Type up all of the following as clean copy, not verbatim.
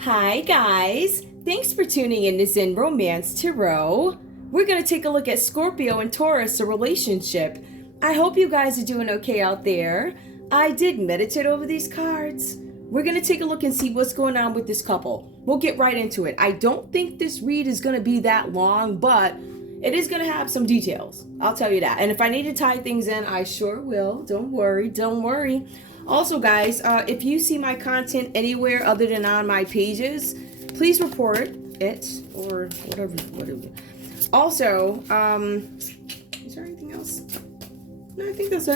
Hi guys, thanks for tuning in to Zen Romance Tarot. We're going to take a look at Scorpio and Taurus, a relationship. I hope you guys are doing okay out there. I did meditate over these cards. We're going to take a look and see what's going on with this couple. We'll get right into it. I don't think this read is going to be that long, but it is going to have some details. I'll tell you that. And if I need to tie things in, I sure will. Don't worry. Also, guys, if you see my content anywhere other than on my pages, please report it or whatever. Also, is there anything else? No, I think that's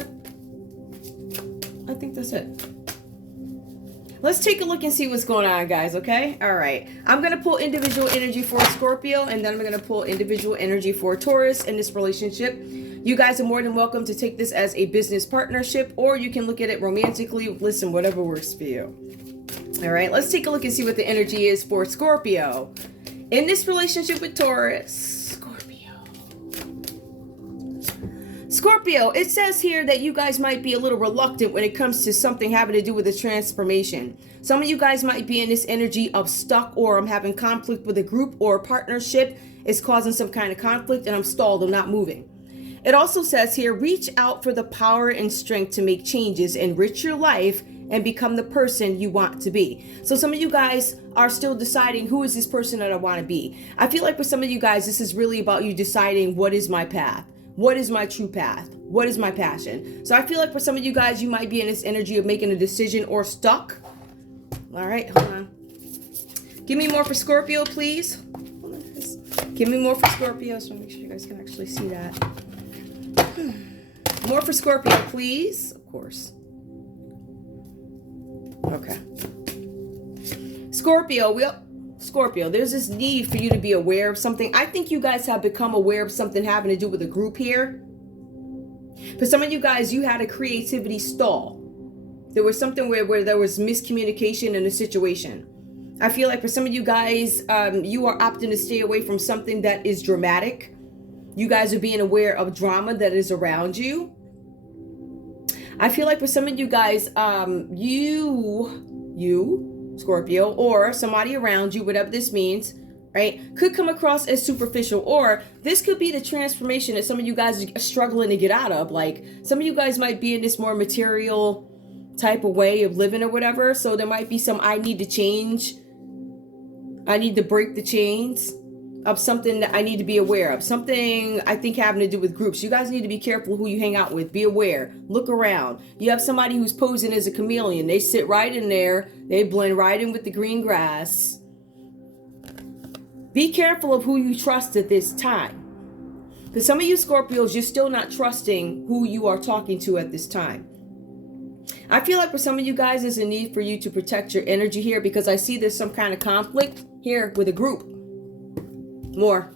it. Let's take a look and see what's going on, guys, okay? All right. I'm going to pull individual energy for Scorpio, and then I'm going to pull individual energy for Taurus in this relationship. You guys are more than welcome to take this as a business partnership, or you can look at it romantically. Listen, whatever works for you. All right, let's take a look and see what the energy is for Scorpio in this relationship with Taurus. Scorpio, it says here that you guys might be a little reluctant when it comes to something having to do with a transformation. Some of you guys might be in this energy of stuck, or I'm having conflict with a group or a partnership. It's causing some kind of conflict and I'm stalled, I'm not moving. It also says here, reach out for the power and strength to make changes, enrich your life, and become the person you want to be. So some of you guys are still deciding, who is this person that I want to be? I feel like for some of you guys, this is really about you deciding, what is my path? What is my true path? What is my passion? So I feel like for some of you guys, you might be in this energy of making a decision or stuck. All right, hold on. Give me more for Scorpio, please. Hold on, guys. Give me more for Scorpio, so make sure you guys can actually see that. More for Scorpio, please. Of course. Okay. Scorpio, there's this need for you to be aware of something. I think you guys have become aware of something having to do with a group here. For some of you guys, you had a creativity stall. There was something where there was miscommunication in a situation. I feel like for some of you guys, you are opting to stay away from something that is dramatic. You guys are being aware of drama that is around you. I feel like for some of you guys, you, Scorpio, or somebody around you, whatever this means, right, could come across as superficial, or this could be the transformation that some of you guys are struggling to get out of. Like, some of you guys might be in this more material type of way of living or whatever, so there might be some, I need to change. I need to break the chains of something that I need to be aware of. Something I think having to do with groups. You guys need to be careful who you hang out with. Be aware. Look around. You have somebody who's posing as a chameleon. They sit right in there. They blend right in with the green grass. Be careful of who you trust at this time. Because some of you Scorpios, you're still not trusting who you are talking to at this time. I feel like for some of you guys, there's a need for you to protect your energy here, because I see there's some kind of conflict here with a group. More.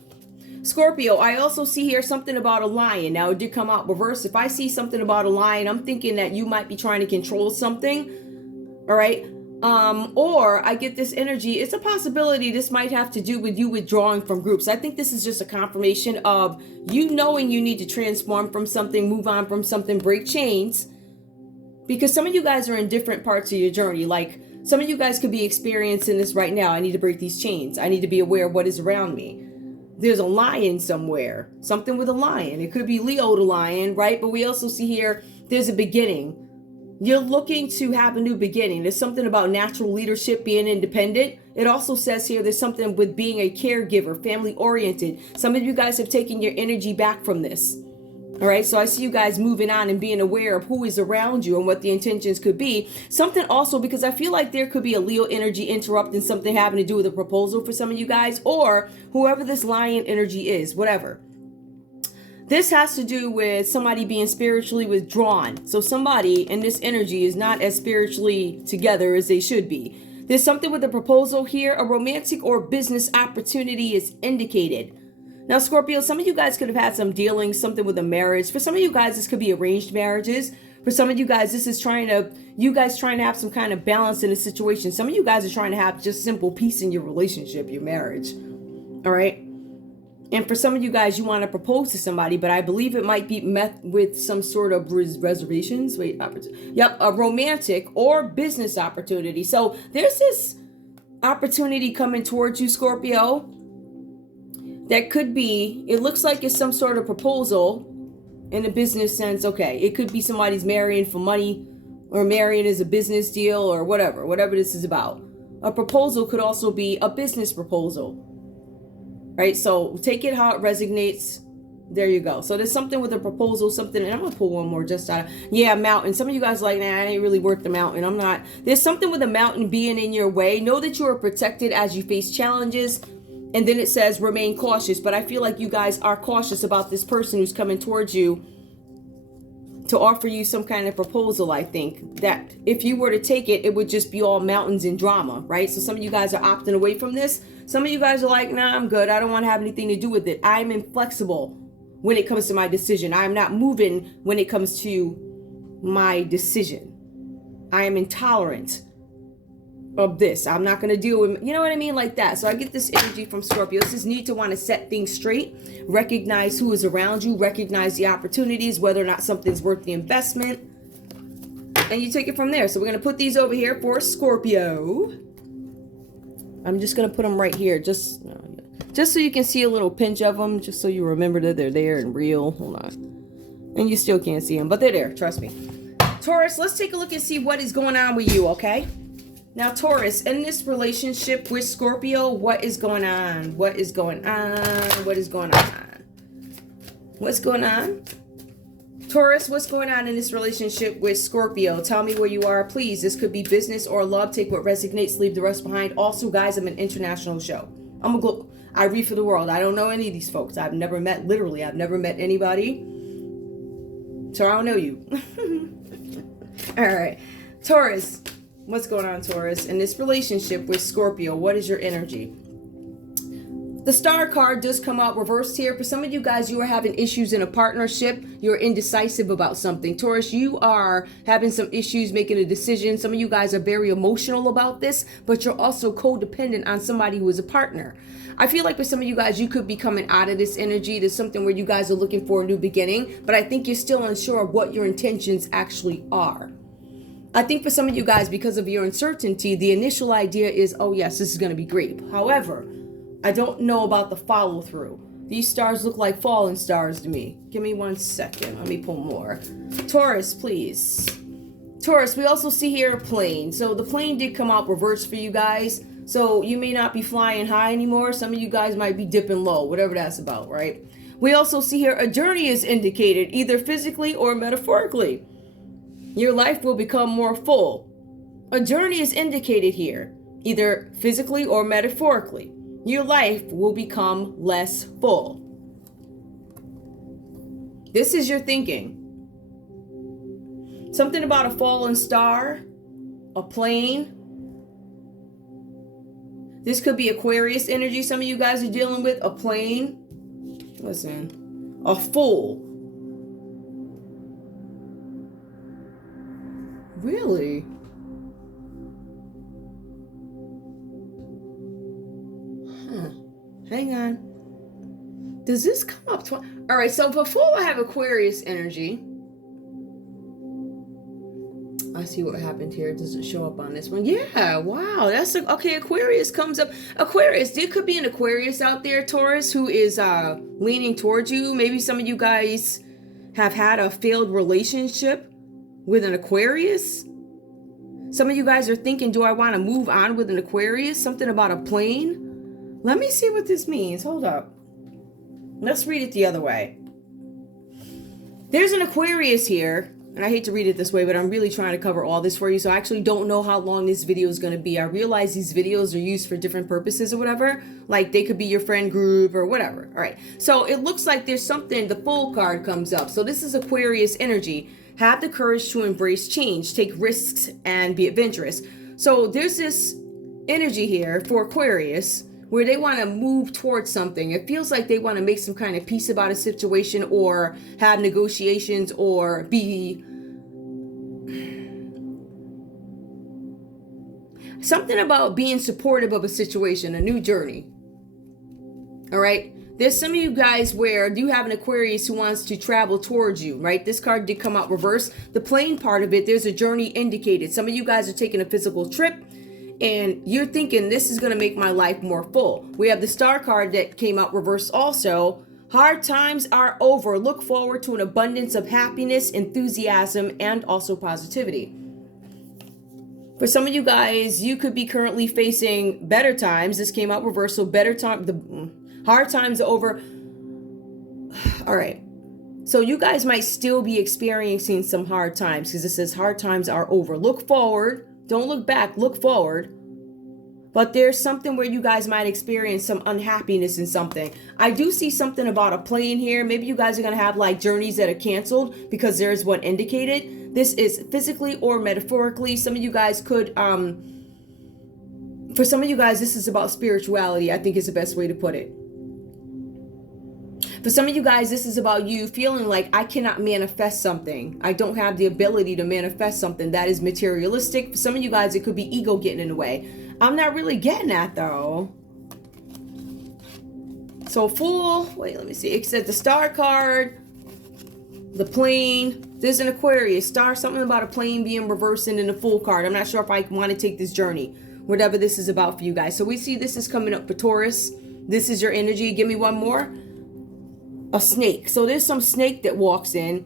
Scorpio, I also see here something about a lion. Now, it did come out reverse. If I see something about a lion, I'm thinking that you might be trying to control something. All right. Or I get this energy. It's a possibility this might have to do with you withdrawing from groups. I think this is just a confirmation of you knowing you need to transform from something, move on from something, break chains. Because some of you guys are in different parts of your journey. Like, some of you guys could be experiencing this right now. I need to break these chains. I need to be aware of what is around me. There's a lion somewhere. Something with a lion. It could be Leo the lion, right? But we also see here, there's a beginning. You're looking to have a new beginning. There's something about natural leadership, being independent. It also says here there's something with being a caregiver, family oriented. Some of you guys have taken your energy back from this. All right, so I see you guys moving on and being aware of who is around you and what the intentions could be. Something also, because I feel like there could be a Leo energy interrupting something having to do with a proposal for some of you guys, or whoever this lion energy is, whatever. This has to do with somebody being spiritually withdrawn. So somebody in this energy is not as spiritually together as they should be. There's something with a proposal here. A romantic or business opportunity is indicated. Now, Scorpio, some of you guys could have had some dealings, something with a marriage. For some of you guys, this could be arranged marriages. For some of you guys, this is you guys trying to have some kind of balance in a situation. Some of you guys are trying to have just simple peace in your relationship, your marriage. All right. And for some of you guys, you want to propose to somebody, but I believe it might be met with some sort of reservations. Wait, a romantic or business opportunity. So there's this opportunity coming towards you, Scorpio. That could be, it looks like it's some sort of proposal in a business sense. Okay, it could be somebody's marrying for money, or marrying as a business deal, or whatever this is about. A proposal could also be a business proposal, right? So take it how it resonates. There you go. So there's something with a proposal, something, and I'm gonna pull one more just out of, yeah, mountain. Some of you guys are like, nah, I ain't really worth the mountain. I'm not. There's something with a mountain being in your way. Know that you are protected as you face challenges. And then it says remain cautious. But I feel like you guys are cautious about this person who's coming towards you to offer you some kind of proposal. I think that if you were to take it, it would just be all mountains and drama, right? So some of you guys are opting away from this. Some of you guys are like, nah, I'm good. I don't want to have anything to do with it. I'm inflexible when it comes to my decision. I am not moving when it comes to my decision. I am intolerant of this. I'm not going to deal with, you know what I mean? Like that. So I get this energy from Scorpio. This is need to want to set things straight, recognize who is around you, recognize the opportunities, whether or not something's worth the investment, and you take it from there. So we're going to put these over here for Scorpio. I'm just going to put them right here, just so you can see a little pinch of them, just so you remember that they're there and real. Hold on. And you still can't see them, but they're there. Trust me. Taurus, let's take a look and see what is going on with you, okay? Now, Taurus, in this relationship with Scorpio, what is going on? What is going on? What is going on? What's going on? Taurus, what's going on in this relationship with Scorpio? Tell me where you are, please. This could be business or love. Take what resonates, leave the rest behind. Also, guys, I'm an international show. I read for the world. I don't know any of these folks. I've never met anybody. So I don't know you. All right. Taurus. What's going on, Taurus? In this relationship with Scorpio, what is your energy? The Star card does come out reversed here. For some of you guys, you are having issues in a partnership. You're indecisive about something. Taurus, you are having some issues making a decision. Some of you guys are very emotional about this, but you're also codependent on somebody who is a partner. I feel like for some of you guys, you could be coming out of this energy. There's something where you guys are looking for a new beginning, but I think you're still unsure of what your intentions actually are. I think for some of you guys, because of your uncertainty, the initial idea is, oh yes, this is going to be great. However, I don't know about the follow through. These stars look like fallen stars to me. Give me 1 second. Let me pull more. Taurus, please. Taurus, we also see here a plane. So the plane did come out reversed for you guys. So you may not be flying high anymore. Some of you guys might be dipping low, whatever that's about, right? We also see here a journey is indicated, either physically or metaphorically. Your life will become more full. A journey is indicated here, either physically or metaphorically. Your life will become less full. This is your thinking. Something about a fallen star, a plane. This could be Aquarius energy some of you guys are dealing with, a plane. Listen, a fool. Really? Hang on. Does this come up? All right, so before I have Aquarius energy, I see what happened here. It doesn't show up on this one. Yeah, wow. That's okay. Aquarius comes up. Aquarius, there could be an Aquarius out there, Taurus, who is leaning towards you. Maybe some of you guys have had a failed relationship with an Aquarius. Some of you guys are thinking, do I want to move on with an Aquarius? Something about a plane. Let me see what this means. Hold up. Let's read it the other way. There's an Aquarius here, and I hate to read it this way, but I'm really trying to cover all this for you. So I actually don't know how long this video is going to be. I realize these videos are used for different purposes or whatever. Like they could be your friend group or whatever. All right. So it looks like there's something, the Fool card comes up. So this is Aquarius energy. Have the courage to embrace change, take risks, and be adventurous. So there's this energy here for Aquarius where they want to move towards something. It feels like they want to make some kind of peace about a situation or have negotiations or be something about being supportive of a situation, a new journey. All right. There's some of you guys where you have an Aquarius who wants to travel towards you, right? This card did come out reverse. The plane part of it, there's a journey indicated. Some of you guys are taking a physical trip. and you're thinking this is going to make my life more full. We have the Star card that came out reversed also. Hard times are over. Look forward to an abundance of happiness, enthusiasm, and also positivity. For some of you guys, you could be currently facing better times. This came out reversed, so better time. The hard times are over. All right. So you guys might still be experiencing some hard times because it says hard times are over. Look forward. Don't look back. Look forward. But there's something where you guys might experience some unhappiness in something. I do see something about a plane here. Maybe you guys are going to have like journeys that are canceled because there's one indicated. This is physically or metaphorically. Some of you guys could, for some of you guys, this is about spirituality. I think is the best way to put it. For some of you guys, this is about you feeling like I cannot manifest something. I don't have the ability to manifest something that is materialistic. For some of you guys, it could be ego getting in the way. I'm not really getting that though. So Fool, wait, let me see. It said the Star card, the plane. There's an Aquarius star, something about a plane being reversed and in the Fool card. I'm not sure if I want to take this journey, whatever this is about for you guys. So we see this is coming up for Taurus. This is your energy. Give me one more. A snake. So there's some snake that walks in.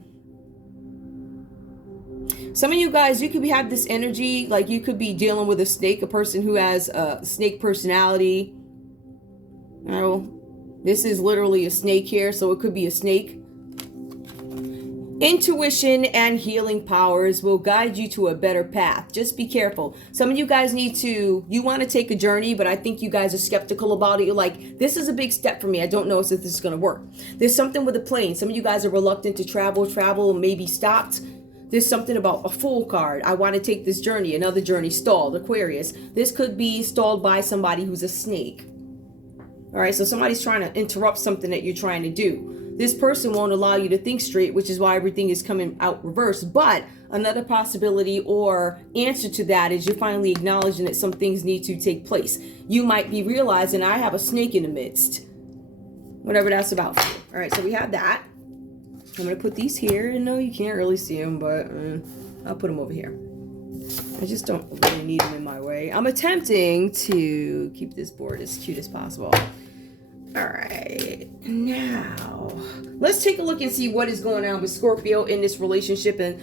Some of you guys, you could have this energy, like you could be dealing with a snake, a person who has a snake personality. Oh, this is literally a snake here, so it could be a snake. Intuition and healing powers will guide you to a better path. Just be careful. Some of you guys you want to take a journey, but I think you guys are skeptical about it. You're like, this is a big step for me. I don't know if this is going to work. There's something with a plane. Some of you guys are reluctant to travel maybe stopped. There's something about a Fool card. I want to take this journey. Another journey stalled. Aquarius. This could be stalled by somebody who's a snake. All right, so somebody's trying to interrupt something that you're trying to do. This person won't allow you to think straight, which is why everything is coming out reversed. But another possibility or answer to that is you're finally acknowledging that some things need to take place. You might be realizing I have a snake in the midst. Whatever that's about. All right, so we have that. I'm going to put these here. And no, you can't really see them, but I'll put them over here. I just don't really need them in my way. I'm attempting to keep this board as cute as possible. All right, now let's take a look and see what is going on with Scorpio in this relationship, and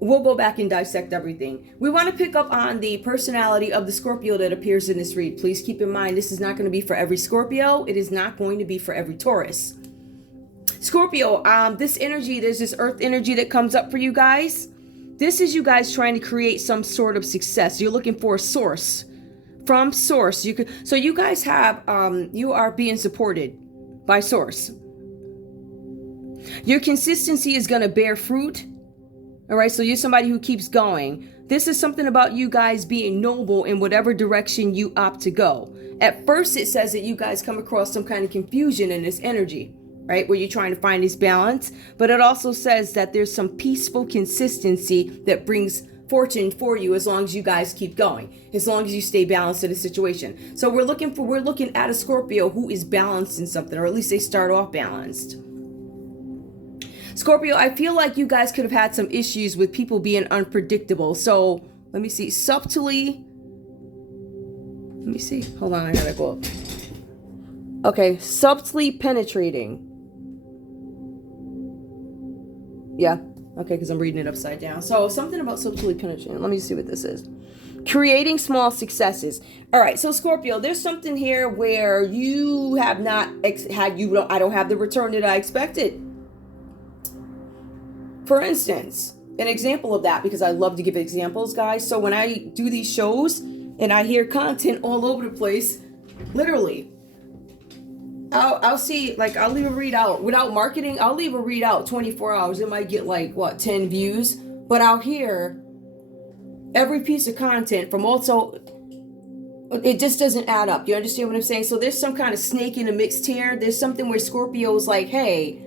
we'll go back and dissect everything. We want to pick up on the personality of the Scorpio that appears in this read. Please keep in mind, this is not going to be for every Scorpio. It is not going to be for every Taurus. Scorpio, this energy, there's this earth energy that comes up for you guys. This is you guys trying to create some sort of success. You're looking for a source. From source, you guys have, you are being supported by source. Your consistency is going to bear fruit. All right, so you're somebody who keeps going. This is something about you guys being noble in whatever direction you opt to go. At first, it says that you guys come across some kind of confusion in this energy, right? Where you're trying to find this balance. But it also says that there's some peaceful consistency that brings fortune for you as long as you guys keep going, as long as you stay balanced in a situation. So we're looking at a Scorpio who is balanced in something, or at least they start off balanced. Scorpio, I feel like you guys could have had some issues with people being unpredictable. So let me see, subtly. Let me see. Hold on, I gotta go up. Okay, subtly penetrating. Yeah. Okay, because I'm reading it upside down. So something about subtly penetrating. Let me see what this is. Creating small successes. All right, so Scorpio, there's something here where you have not I don't have the return that I expected. For instance, an example of that, because I love to give examples, guys. So when I do these shows and I hear content all over the place, literally, I'll see, like, I'll leave a read out without marketing. I'll leave a read out 24 hours. It might get like 10 views, but I'll hear every piece of content from also, it just doesn't add up. You understand what I'm saying? So there's some kind of snake in the mix here. There's something where Scorpio's like, hey,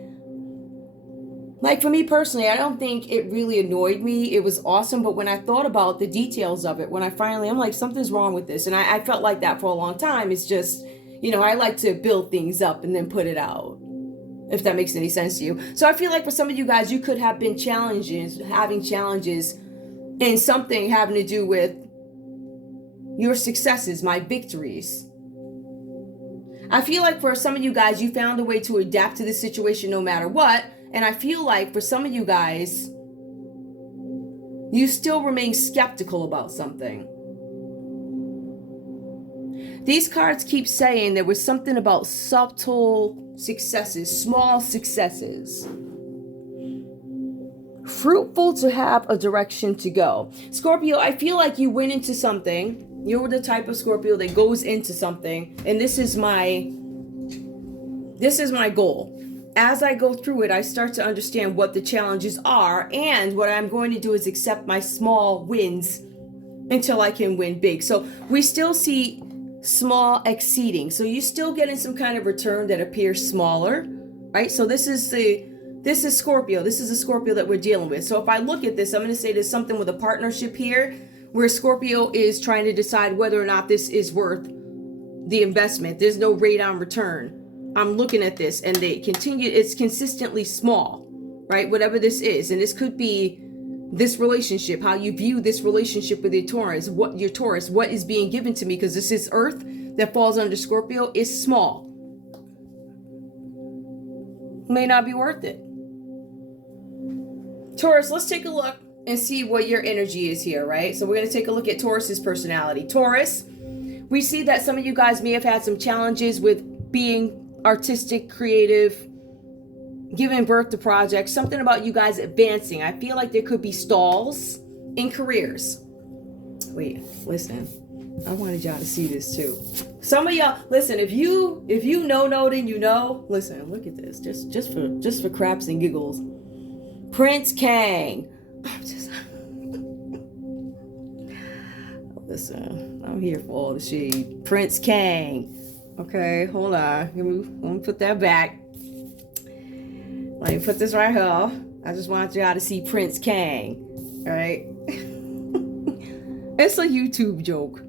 like for me personally, I don't think it really annoyed me. It was awesome. But when I thought about the details of it, I'm like, something's wrong with this. And I felt like that for a long time. It's just, I like to build things up and then put it out, if that makes any sense to you. So I feel like for some of you guys, you could have been having challenges in something having to do with, your successes, my victories. I feel like for some of you guys, you found a way to adapt to this situation no matter what. And I feel like for some of you guys, you still remain skeptical about something. These cards keep saying there was something about subtle successes, small successes. Fruitful to have a direction to go. Scorpio, I feel like you went into something. You're the type of Scorpio that goes into something, and this is my goal. As I go through it, I start to understand what the challenges are, and what I'm going to do is accept my small wins until I can win big. So we still see small exceeding. So you're still getting some kind of return that appears smaller, right? So this is Scorpio. This is a Scorpio that we're dealing with. So if I look at this, I'm going to say there's something with a partnership here where Scorpio is trying to decide whether or not this is worth the investment. There's no rate on return. I'm looking at this and it's consistently small, right? Whatever this is. And this could be this relationship, how you view this relationship with your Taurus, what is being given to me, because this is Earth that falls under Scorpio, is small. May not be worth it. Taurus, let's take a look and see what your energy is here, right? So we're going to take a look at Taurus's personality. Taurus, we see that some of you guys may have had some challenges with being artistic, creative, giving birth to projects, something about you guys advancing. I feel like there could be stalls in careers. Wait, listen. I wanted y'all to see this too. Some of y'all, listen, if you know, then you know. Listen, look at this. Just for craps and giggles. Prince Kang. Listen, I'm here for all the shade. Prince Kang. Okay, hold on. Let me put that back. Let me put this right here. I just want y'all to see Prince Kang. All right? It's a YouTube joke.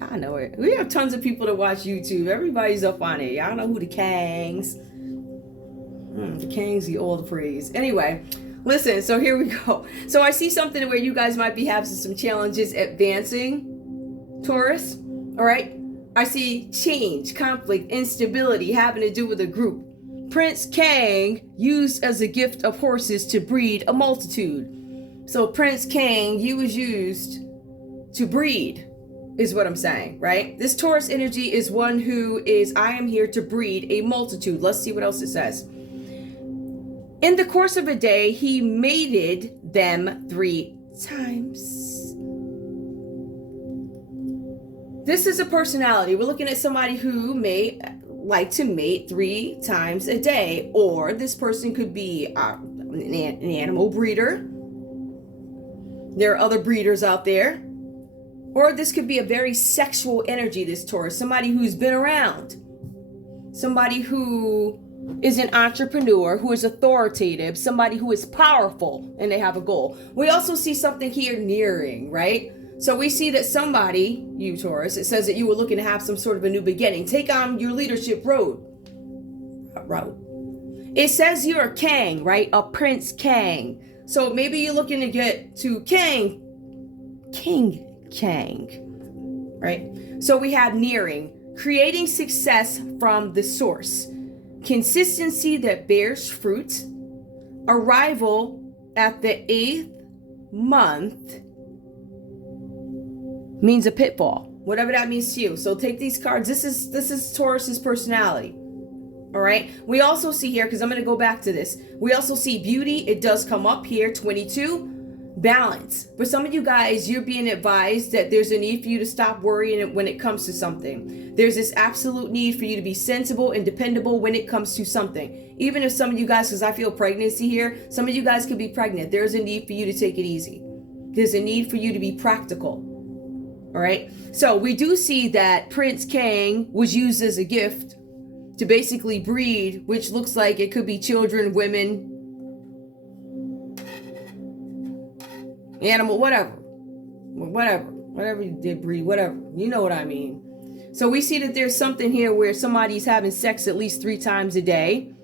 I know it. We have tons of people that watch YouTube. Everybody's up on it. Y'all know who the Kangs. The Kangs, the all the praise. Anyway, listen, so here we go. So I see something where you guys might be having some challenges advancing, Taurus. All right? I see change, conflict, instability having to do with a group. Prince Kang used as a gift of horses to breed a multitude. So Prince Kang, he was used to breed, is what I'm saying, right? This Taurus energy is one who is, I am here to breed a multitude. Let's see what else it says. In the course of a day, he mated them 3 times. This is a personality. We're looking at somebody who may like to mate 3 times a day, or this person could be an animal breeder. There are other breeders out there. Or this could be a very sexual energy, this Taurus. Somebody who's been around. Somebody who is an entrepreneur, who is authoritative, somebody who is powerful, and they have a goal. We also see something here nearing, right? So we see that somebody, you Taurus, it says that you were looking to have some sort of a new beginning. Take on your leadership route. It says you're a Kang, right? A Prince Kang. So maybe you're looking to get to King Kang, right? So we have nearing, creating success from the source, consistency that bears fruit, arrival at the 8th month means a pitfall, whatever that means to you. So take these cards. This is Taurus's personality. All right. We also see here, because I'm going to go back to this. We also see beauty. It does come up here. 22. Balance. For some of you guys, you're being advised that there's a need for you to stop worrying when it comes to something. There's this absolute need for you to be sensible and dependable when it comes to something. Even if some of you guys, because I feel pregnancy here, some of you guys could be pregnant. There's a need for you to take it easy. There's a need for you to be practical. All right. So we do see that Prince Kang was used as a gift to basically breed, which looks like it could be children, women, animal, whatever you did breed, whatever, you know what I mean. So we see that there's something here where somebody's having sex at least 3 times a day.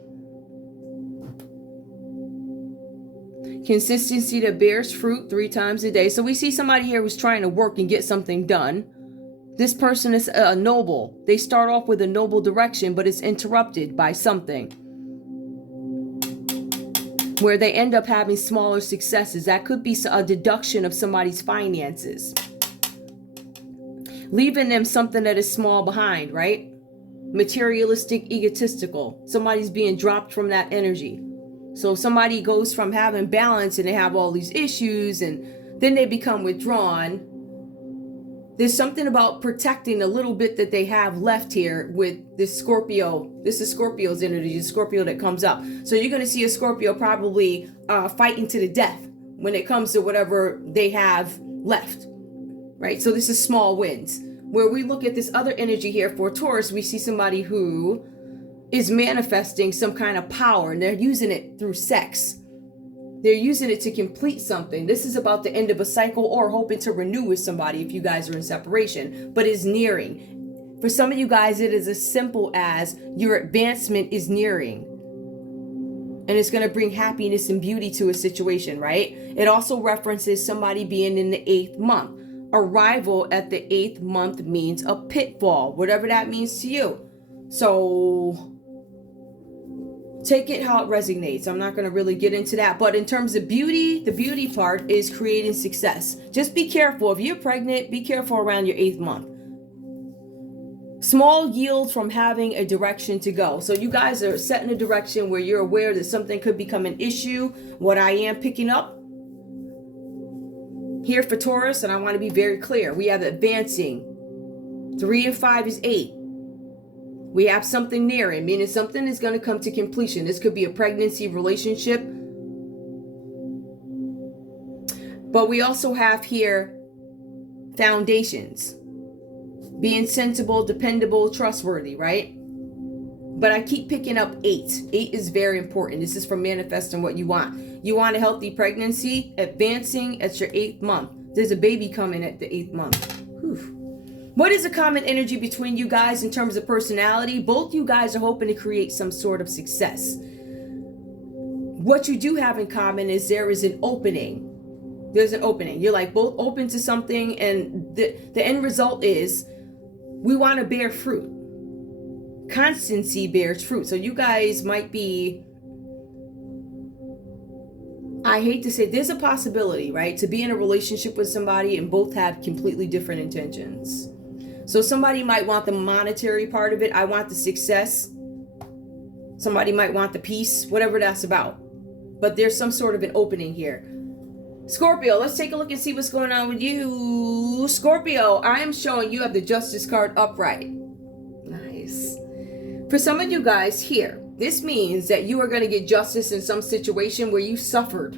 Consistency that bears fruit 3 times a day. So we see somebody here who's trying to work and get something done. This person is noble. They start off with a noble direction, but it's interrupted by something where they end up having smaller successes. That could be a deduction of somebody's finances, leaving them something that is small behind, right? Materialistic, egotistical. Somebody's being dropped from that energy. So somebody goes from having balance and they have all these issues and then they become withdrawn. There's something about protecting a little bit that they have left here with this Scorpio. This is Scorpio's energy, the Scorpio that comes up. So you're going to see a Scorpio probably fighting to the death when it comes to whatever they have left, right? So this is small wins. Where we look at this other energy here for Taurus, we see somebody who is manifesting some kind of power and they're using it through sex. They're using it to complete something. This is about the end of a cycle or hoping to renew with somebody if you guys are in separation, but is nearing. For some of you guys, it is as simple as your advancement is nearing. And it's going to bring happiness and beauty to a situation, right? It also references somebody being in the 8th month. Arrival at the 8th month means a pitfall, whatever that means to you. So take it how it resonates. I'm not going to really get into that. But in terms of beauty, the beauty part is creating success. Just be careful. If you're pregnant, be careful around your 8th month. Small yield from having a direction to go. So you guys are set in a direction where you're aware that something could become an issue. What I am picking up here for Taurus, and I want to be very clear, we have advancing. 3 and 5 is 8. We have something nearing, meaning something is going to come to completion. This could be a pregnancy, relationship. But we also have here foundations. Being sensible, dependable, trustworthy, right? But I keep picking up 8. 8 is very important. This is for manifesting what you want. You want a healthy pregnancy, advancing at your 8th month. There's a baby coming at the 8th month. Whew. What is a common energy between you guys in terms of personality? Both you guys are hoping to create some sort of success. What you do have in common is there is an opening. There's an opening. You're like both open to something, and the end result is we want to bear fruit. Constancy bears fruit. So you guys might be, I hate to say, there's a possibility, right, to be in a relationship with somebody and both have completely different intentions. So somebody might want the monetary part of it. I want the success. Somebody might want the peace, whatever that's about. But there's some sort of an opening here. Scorpio, let's take a look and see what's going on with you. Scorpio, I am showing you have the Justice card upright. Nice. For some of you guys here, this means that you are going to get justice in some situation where you suffered.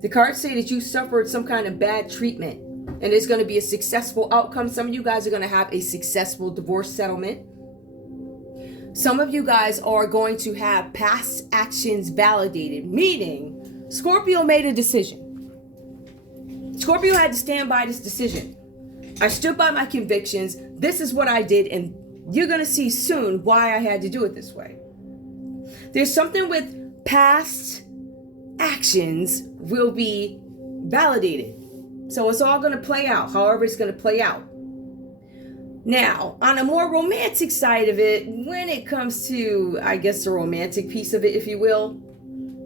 The cards say that you suffered some kind of bad treatment. And it's going to be a successful outcome. Some of you guys are going to have a successful divorce settlement. Some of you guys are going to have past actions validated, meaning Scorpio made a decision. Scorpio had to stand by this decision. I stood by my convictions. This is what I did, and you're going to see soon why I had to do it this way. There's something with past actions will be validated. So it's all going to play out, however it's going to play out. Now, on a more romantic side of it, when it comes to, I guess, the romantic piece of it, if you will,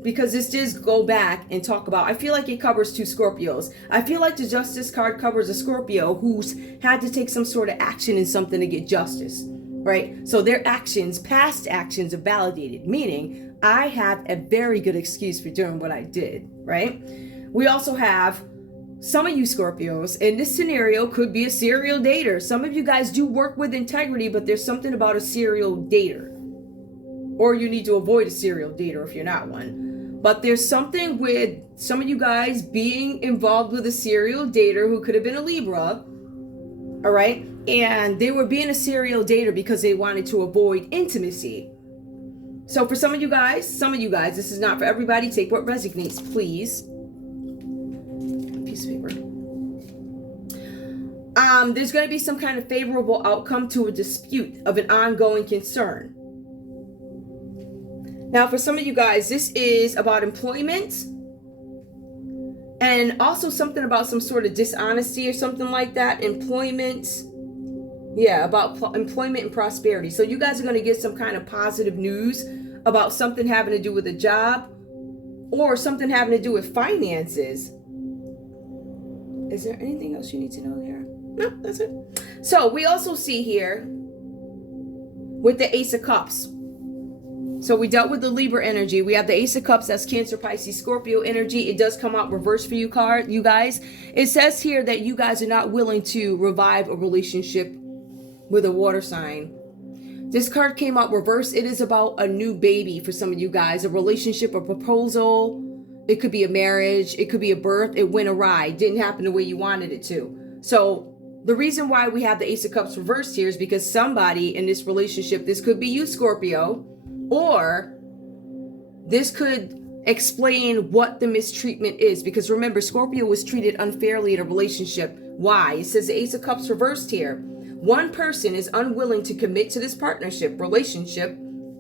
because this does go back and talk about, I feel like it covers 2 Scorpios. I feel like the Justice card covers a Scorpio who's had to take some sort of action in something to get justice, right? So their actions, past actions, are validated, meaning I have a very good excuse for doing what I did, right? We also have some of you Scorpios in this scenario could be a serial dater. Some of you guys do work with integrity, but there's something about a serial dater. Or you need to avoid a serial dater if you're not one. But there's something with some of you guys being involved with a serial dater who could have been a Libra. All right. And they were being a serial dater because they wanted to avoid intimacy. So for some of you guys, this is not for everybody. Take what resonates, please. Piece of paper. There's going to be some kind of favorable outcome to a dispute of an ongoing concern. Now, for some of you guys, this is about employment. And also something about some sort of dishonesty or something like that. Employment. Yeah, about employment and prosperity. So you guys are going to get some kind of positive news about something having to do with a job or something having to do with finances. Is there anything else you need to know there? No, that's it. So we also see here with the Ace of Cups. So we dealt with the Libra energy. We have the Ace of Cups. That's Cancer, Pisces, Scorpio energy. It does come out reverse for you guys. It says here that you guys are not willing to revive a relationship with a water sign. This card came out reverse. It is about a new baby for some of you guys. A relationship, a proposal. It could be a marriage. It could be a birth. It went awry. It didn't happen the way you wanted it to. So the reason why we have the Ace of Cups reversed here is because somebody in this relationship, this could be you, Scorpio, or this could explain what the mistreatment is. Because remember, Scorpio was treated unfairly in a relationship. Why? It says the Ace of Cups reversed here. One person is unwilling to commit to this partnership, relationship,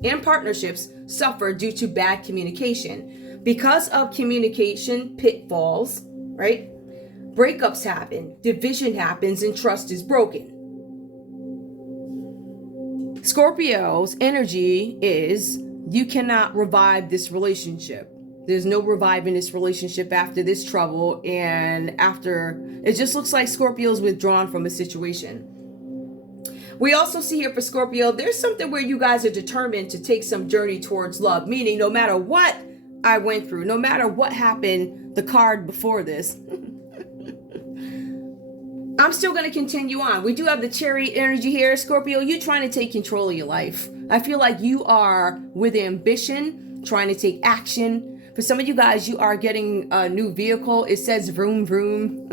and partnerships suffer due to bad communication. Because of communication pitfalls, right? Breakups happen, division happens, and trust is broken. Scorpio's energy is you cannot revive this relationship. There's no reviving this relationship after this trouble, and after it just looks like Scorpio's withdrawn from a situation. We also see here for Scorpio, there's something where you guys are determined to take some journey towards love, meaning no matter what I went through, no matter what happened, the card before this, I'm still going to continue on. We do have the Chariot energy here. Scorpio, you're trying to take control of your life. I feel like you are with ambition, trying to take action. For some of you guys, you are getting a new vehicle. It says vroom, vroom.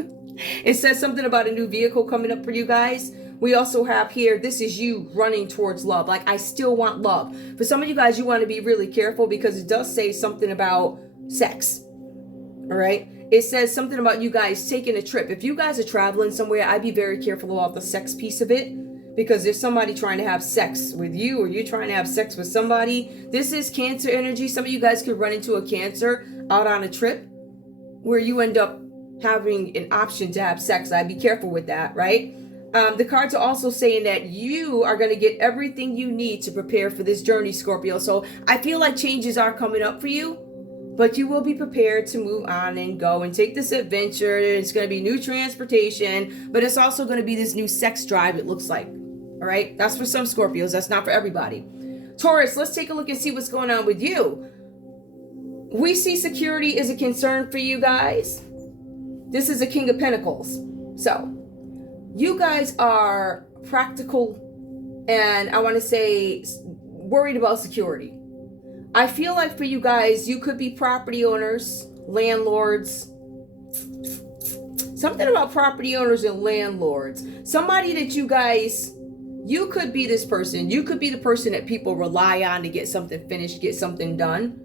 It says something about a new vehicle coming up for you guys. We also have here, this is you running towards love. Like, I still want love. For some of you guys, you want to be really careful because it does say something about sex. All right. It says something about you guys taking a trip. If you guys are traveling somewhere, I'd be very careful about the sex piece of it, because there's somebody trying to have sex with you, or you're trying to have sex with somebody. This is Cancer energy. Some of you guys could run into a Cancer out on a trip where you end up having an option to have sex. I'd be careful with that, right? The cards are also saying that you are going to get everything you need to prepare for this journey, Scorpio. So I feel like changes are coming up for you, but you will be prepared to move on and go and take this adventure. It's going to be new transportation, but it's also going to be this new sex drive, it looks like. All right. That's for some Scorpios. That's not for everybody. Taurus, let's take a look and see what's going on with you. We see security is a concern for you guys. This is a King of Pentacles. So you guys are practical and I want to say worried about security. I feel like for you guys, you could be property owners, landlords. Something about property owners and landlords. Somebody that you guys, you could be this person. You could be the person that people rely on to get something finished, get something done.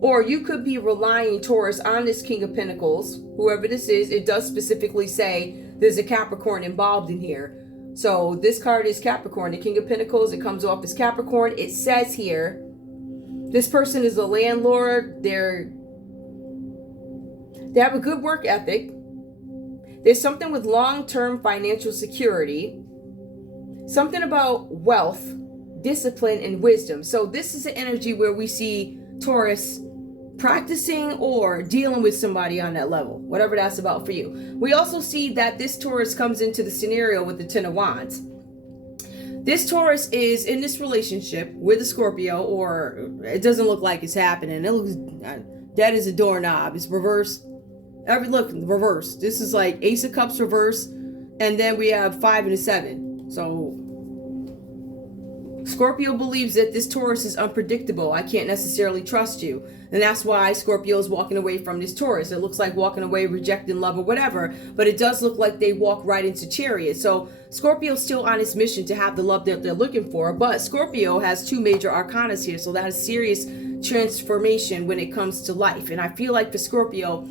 Or you could be relying, Taurus, on this King of Pentacles. Whoever this is, it does specifically say there's a Capricorn involved in here. So this card is Capricorn. The King of Pentacles, it comes off as Capricorn. It says here, this person is a landlord. They have a good work ethic. There's something with long-term financial security. Something about wealth, discipline, and wisdom. So this is an energy where we see Taurus practicing or dealing with somebody on that level, whatever that's about for you. We also see that this Taurus comes into the scenario with the Ten of Wands. This Taurus is in this relationship with a Scorpio, or it doesn't look like it's happening. It looks dead as a doorknob. It's reversed. Look, reverse. This is like Ace of Cups reverse, and then we have 5 and a 7. So Scorpio believes that this Taurus is unpredictable. I can't necessarily trust you. And that's why Scorpio is walking away from this Taurus. It looks like walking away, rejecting love or whatever, but it does look like they walk right into Chariot. So Scorpio's still on its mission to have the love that they're looking for, but Scorpio has 2 major arcanas here. So that is serious transformation when it comes to life. And I feel like for Scorpio,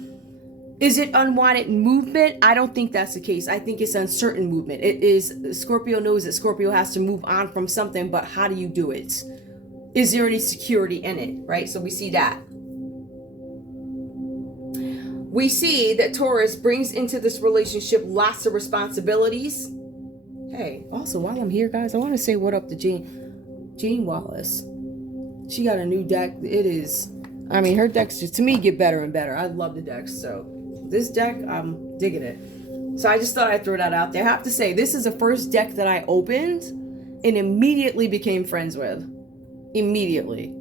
is it unwanted movement? I don't think that's the case. I think it's uncertain movement. It is, Scorpio knows that Scorpio has to move on from something, but how do you do it? Is there any security in it, right? So we see that. we see that Taurus brings into this relationship lots of responsibilities. Hey, also while I'm here, guys, I want to say what up to Jean Wallace. She got a new deck. It is, I mean, her decks just to me get better and better. I love the decks. So this deck, I'm digging it. So I just thought I'd throw that out there. I have to say, this is the first deck that I opened and immediately became friends with. Immediately.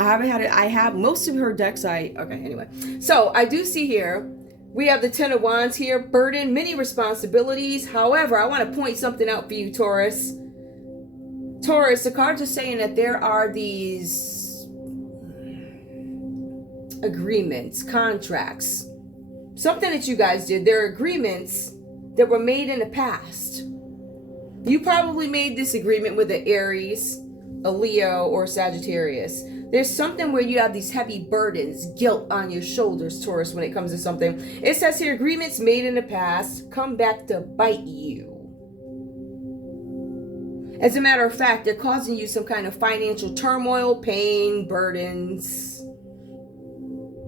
I haven't had it. I have most of her decks. Okay, anyway. So I do see here, we have the Ten of Wands here. Burden, many responsibilities. However, I want to point something out for you, Taurus. Taurus, the cards are saying that there are these agreements, contracts, something that you guys did. There are agreements that were made in the past. You probably made this agreement with an Aries, a Leo, or Sagittarius. There's something where you have these heavy burdens, guilt on your shoulders, Taurus, when it comes to something. It says here, agreements made in the past come back to bite you. As a matter of fact, they're causing you some kind of financial turmoil, pain, burdens.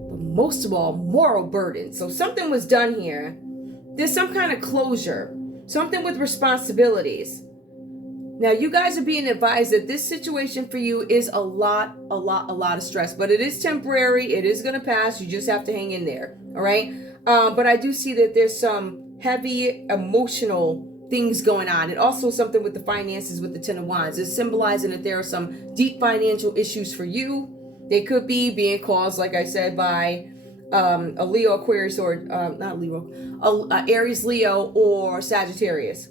But most of all, moral burdens. So something was done here. There's some kind of closure. Something with responsibilities. Now, you guys are being advised that this situation for you is a lot of stress. But it is temporary. It is going to pass. You just have to hang in there. All right? But I do see that there's some heavy emotional things going on, and also something with the finances with the Ten of Wands. It's symbolizing that there are some deep financial issues for you. They could be being caused, like I said, by a Leo, Aquarius, or not Leo, Aries, Leo, or Sagittarius.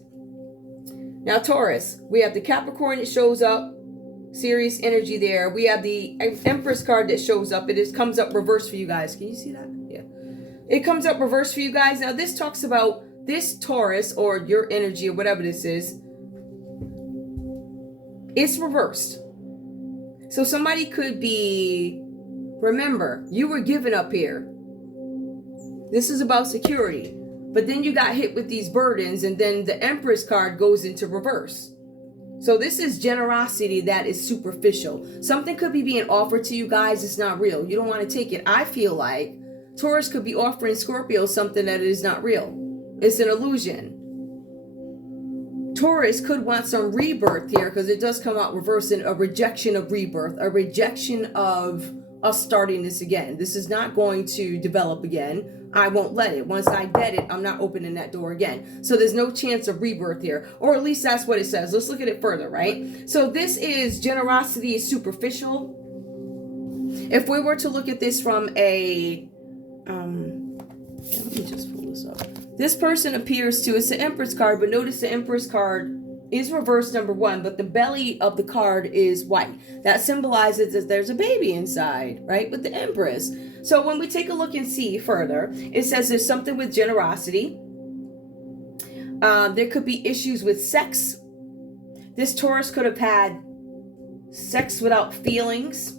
Now, Taurus, we have the Capricorn that shows up, serious energy there. We have the Empress card that shows up. Comes up reverse for you guys. Can you see that? Yeah, it comes up reverse for you guys. Now, this talks about this Taurus, or your energy, or whatever this is, it's reversed. So somebody could be, remember, you were given up here. This is about security. But then you got hit with these burdens, and then the Empress card goes into reverse. So this is generosity that is superficial. Something could be being offered to you guys. It's not real. You don't want to take it. I feel like Taurus could be offering Scorpio something that is not real. It's an illusion. Taurus could want some rebirth here, because it does come out reversing a rejection of rebirth, a rejection of us starting this again. This is not going to develop again. I won't let it. Once I get it, I'm not opening that door again. So there's no chance of rebirth here, or at least that's what it says. Let's look at it further, right? So this is generosity is superficial. If we were to look at this from a, let me just pull this up. This person appears to, it's the Empress card, but notice the Empress card is reversed, number one, but the belly of the card is white. That symbolizes that there's a baby inside, right, with the Empress. So when we take a look and see further, it says there's something with generosity. There could be issues with sex. This Taurus could have had sex without feelings.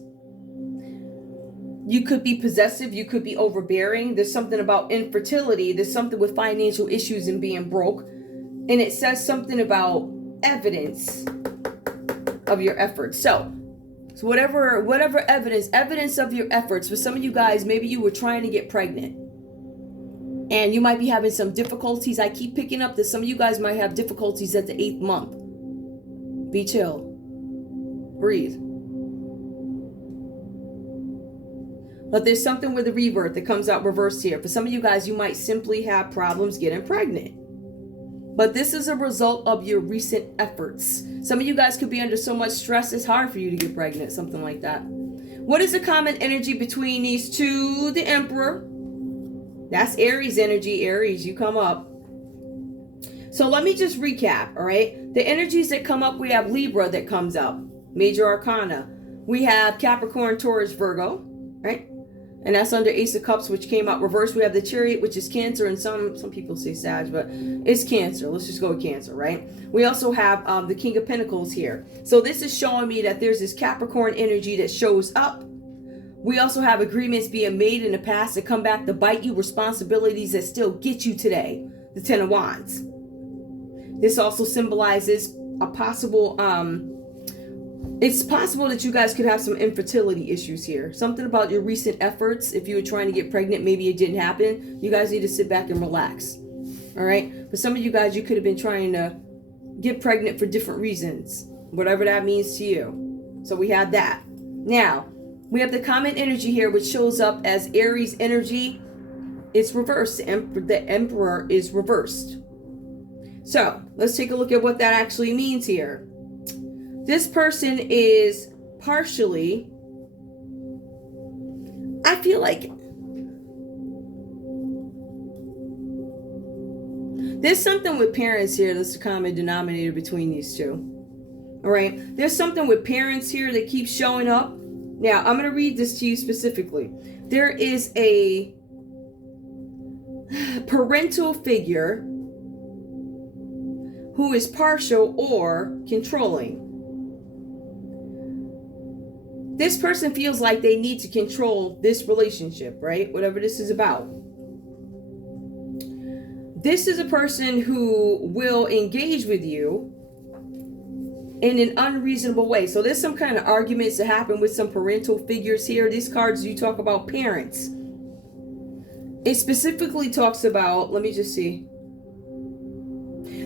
You could be possessive. You could be overbearing. There's something about infertility. There's something with financial issues and being broke. And it says something about evidence of your efforts. So whatever evidence of your efforts. For some of you guys, maybe you were trying to get pregnant, and you might be having some difficulties. I keep picking up that some of you guys might have difficulties at the 8th month. Be chill. Breathe. But there's something with the rebirth that comes out reversed here. For some of you guys, you might simply have problems getting pregnant. But this is a result of your recent efforts. Some of you guys could be under so much stress, it's hard for you to get pregnant, something like that. What is the common energy between these two? The Emperor. That's Aries energy. Aries, you come up. So let me just recap, all right? The energies that come up, we have Libra that comes up. Major Arcana. We have Capricorn, Taurus, Virgo, right? And that's under Ace of Cups, which came out reversed. We have the Chariot, which is Cancer, and some people say Sag, but it's Cancer. Let's just go with Cancer, right? We also have the King of Pentacles here. So this is showing me that there's this Capricorn energy that shows up. We also have agreements being made in the past that come back to bite you, responsibilities that still get you today. The Ten of Wands. This also symbolizes a possible It's possible that you guys could have some infertility issues here. Something about your recent efforts. If you were trying to get pregnant, maybe it didn't happen. You guys need to sit back and relax. All right? For some of you guys, you could have been trying to get pregnant for different reasons. Whatever that means to you. So we have that. Now, we have the common energy here, which shows up as Aries energy. It's reversed. The Emperor is reversed. So, let's take a look at what that actually means here. This person is partially, I feel like there's something with parents here that's the common denominator between these two. All right, there's something with parents here that keeps showing up. Now, I'm going to read this to you specifically. There is a parental figure who is partial or controlling. This person feels like they need to control this relationship, right? Whatever this is about. This is a person who will engage with you in an unreasonable way. So there's some kind of arguments that happen with some parental figures here. These cards, you talk about parents. It specifically talks about, let me just see.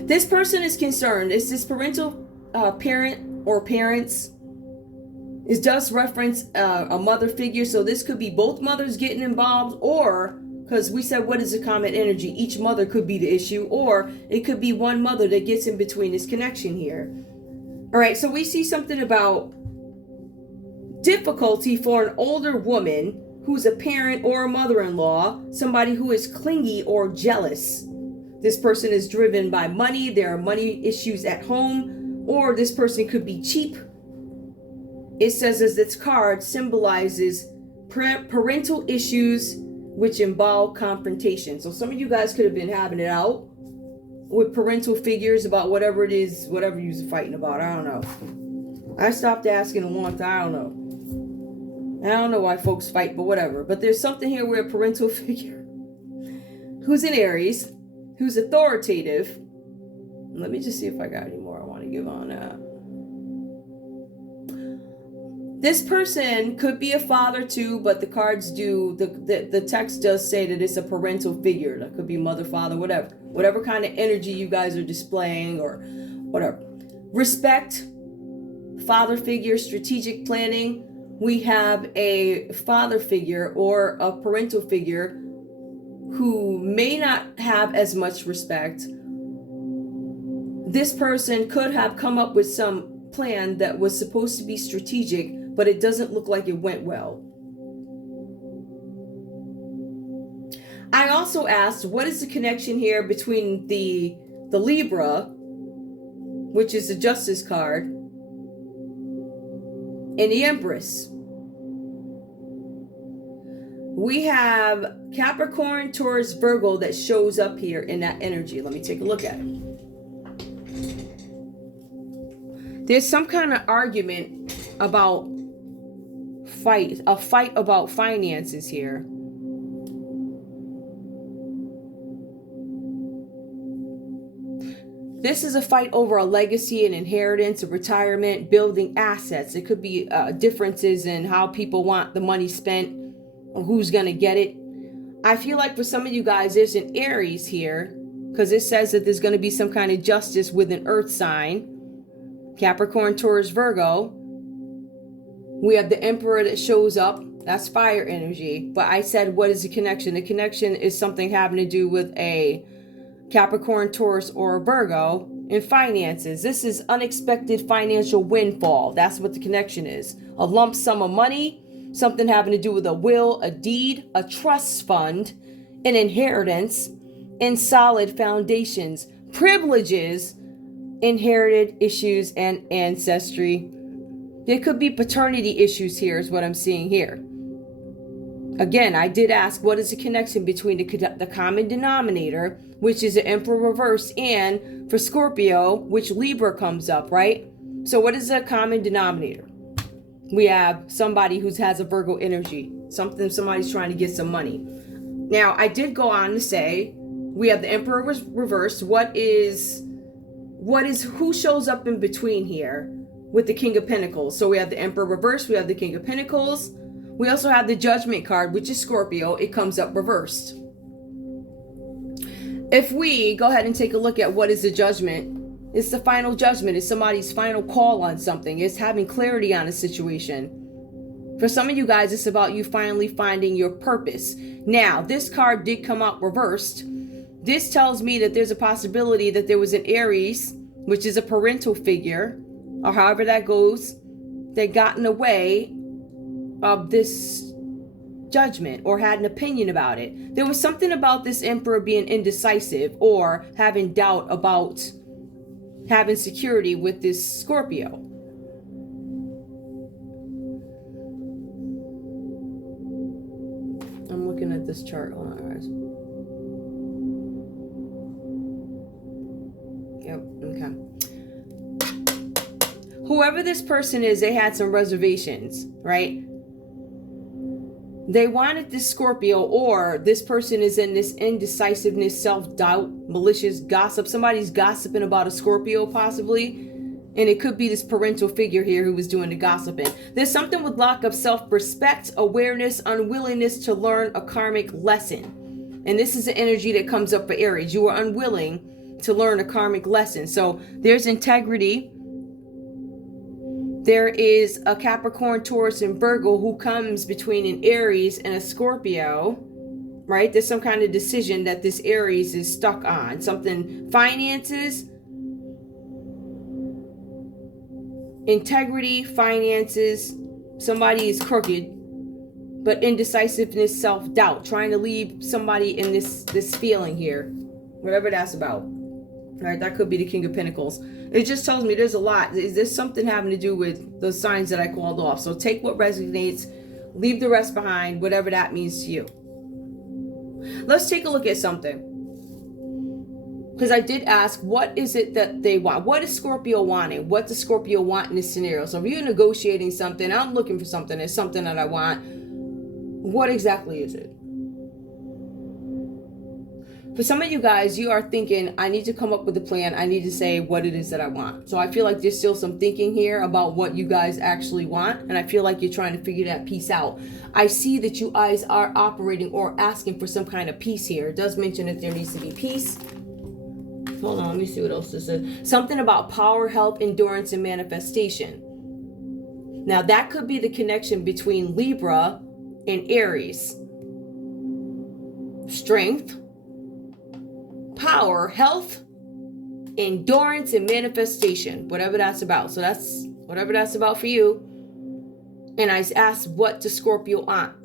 This person is concerned. Is this parental parent or parents? It does reference a mother figure, so this could be both mothers getting involved, or, because we said what is the common energy, each mother could be the issue, or it could be one mother that gets in between this connection here. All right, so we see something about difficulty for an older woman who's a parent or a mother-in-law, somebody who is clingy or jealous. This person is driven by money, there are money issues at home, or this person could be cheap. It says as this card symbolizes parental issues which involve confrontation. So some of you guys could have been having it out with parental figures about whatever it is, whatever you're fighting about. I don't know. I stopped asking a long time. I don't know why folks fight, but whatever. But there's something here where a parental figure who's in Aries, who's authoritative. Let me just see if I got any more I want to give on that. This person could be a father too, but the cards do, the text does say that it's a parental figure. That could be mother, father, whatever kind of energy you guys are displaying or whatever. Respect, father figure, strategic planning. We have a father figure or a parental figure who may not have as much respect. This person could have come up with some plan that was supposed to be strategic, but it doesn't look like it went well. I also asked, what is the connection here between the Libra, which is the Justice card, and the Empress? We have Capricorn, Taurus, Virgo that shows up here in that energy. Let me take a look at it. There's some kind of argument about a fight about finances here. This is a fight over a legacy, an inheritance, a retirement, building assets. It could be differences in how people want the money spent or who's going to get it. I feel like for some of you guys, there's an Aries here because it says that there's going to be some kind of justice with an earth sign. Capricorn, Taurus, Virgo. We have the Emperor that shows up. That's fire energy. But I said, what is the connection? The connection is something having to do with a Capricorn, Taurus, or a Virgo in finances. This is unexpected financial windfall. That's what the connection is. A lump sum of money, something having to do with a will, a deed, a trust fund, an inheritance, and solid foundations, privileges, inherited issues, and ancestry. There could be paternity issues here is what I'm seeing here. Again, I did ask what is the connection between the common denominator, which is the Emperor reverse, and for Scorpio, which Libra comes up, right? So what is the common denominator? We have somebody who has a Virgo energy. Somebody's trying to get some money. Now, I did go on to say, we have the Emperor reversed. Who shows up in between here? with the King of Pentacles. So we have the Emperor reversed, we have the King of Pentacles. We also have the Judgment card, which is Scorpio. It comes up reversed. If we go ahead and take a look at what is the Judgment, it's the final judgment. It's somebody's final call on something. It's having clarity on a situation. For some of you guys, it's about you finally finding your purpose. Now, this card did come out reversed. This tells me that there's a possibility that there was an Aries, which is a parental figure, or however that goes, that got in the way of this judgment or had an opinion about it. There was something about this Emperor being indecisive or having doubt about having security with this Scorpio. I'm looking at this chart. Hold on, guys. Yep, okay. Whoever this person is, they had some reservations, right? They wanted this Scorpio, or this person is in this indecisiveness, self-doubt, malicious gossip. Somebody's gossiping about a Scorpio possibly. And it could be this parental figure here who was doing the gossiping. There's something with lack of self-respect, awareness, unwillingness to learn a karmic lesson. And this is the energy that comes up for Aries. You are unwilling to learn a karmic lesson. So there's integrity. There is a Capricorn, Taurus, and Virgo who comes between an Aries and a Scorpio, right? There's some kind of decision that this Aries is stuck on. Something, finances, integrity, finances. Somebody is crooked, but indecisiveness, self-doubt, trying to leave somebody in this feeling here, whatever that's about. Right, that could be the King of Pentacles. It just tells me there's a lot. There's something having to do with those signs that I called off. So take what resonates, leave the rest behind, whatever that means to you. Let's take a look at something. Because I did ask, what is it that they want? What is Scorpio wanting? What does Scorpio want in this scenario? So if you're negotiating something, I'm looking for something, there's something that I want. What exactly is it? For some of you guys, you are thinking, I need to come up with a plan. I need to say what it is that I want. So I feel like there's still some thinking here about what you guys actually want. And I feel like you're trying to figure that piece out. I see that you guys are operating or asking for some kind of peace here. It does mention that there needs to be peace. Hold on, let me see what else this says. Something about power, help, endurance, and manifestation. Now that could be the connection between Libra and Aries. Strength, power, health, endurance, and manifestation, whatever that's about. So that's whatever that's about for you. And I asked, what does Scorpio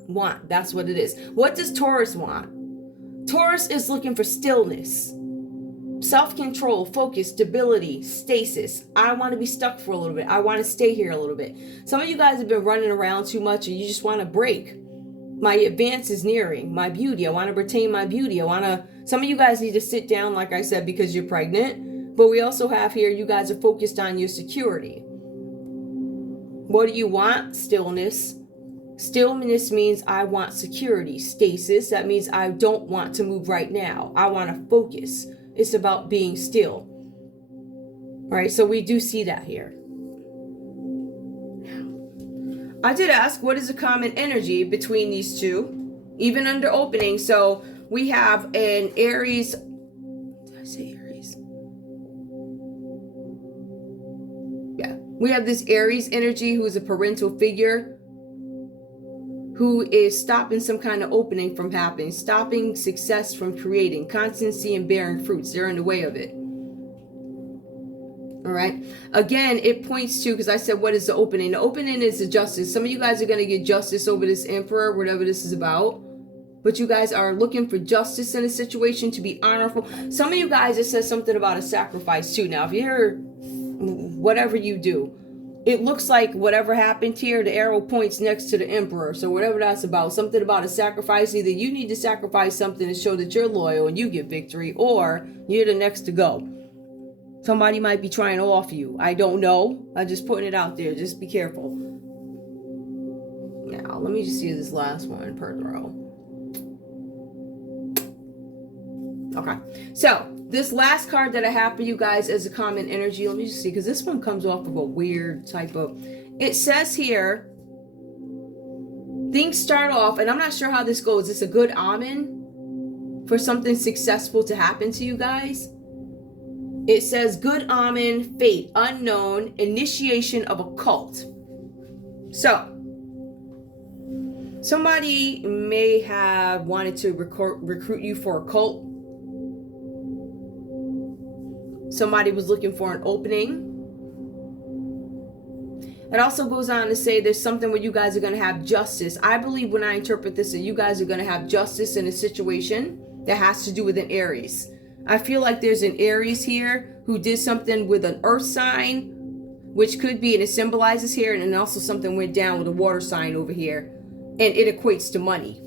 want? That's what it is. What does Taurus want? Taurus is looking for stillness, self-control, focus, stability, stasis. I want to be stuck for a little bit. I want to stay here a little bit. Some of you guys have been running around too much and you just want to break. My advance is nearing. My beauty. I want to retain my beauty. Some of you guys need to sit down, like I said, because you're pregnant. But we also have here, you guys are focused on your security. What do you want? Stillness. Stillness means I want security. Stasis, that means I don't want to move right now. I want to focus. It's about being still. All right, so we do see that here. I did ask, what is the common energy between these two? Even under opening, so we have an Aries. Did I say Aries? Yeah. We have this Aries energy who's a parental figure who is stopping some kind of opening from happening, stopping success from creating, constancy and bearing fruits. They're in the way of it. All right. Again, it points to, because I said, what is the opening? The opening is the justice. Some of you guys are going to get justice over this emperor, whatever this is about. But you guys are looking for justice in a situation, to be honorable. Some of you guys, it says something about a sacrifice too. Now, if you're, whatever you do, it looks like whatever happened here, the arrow points next to the emperor. So whatever that's about, something about a sacrifice. Either you need to sacrifice something to show that you're loyal and you get victory, or you're the next to go. Somebody might be trying to off you. I don't know. I'm just putting it out there. Just be careful. Now, let me just see this last one per throw. Okay. So, this last card that I have for you guys as a common energy, let me just see, because this one comes off of a weird type of, it says here, things start off, and I'm not sure how this goes. It's a good omen for something successful to happen to you guys. It says good omen, fate, unknown, initiation of a cult. So, somebody may have wanted to recruit you for a cult. Somebody was looking for an opening. It also goes on to say there's something where you guys are going to have justice. I believe when I interpret this that you guys are going to have justice in a situation that has to do with an Aries. I feel like there's an Aries here who did something with an earth sign, which could be, and it symbolizes here, and then also something went down with a water sign over here, and it equates to money.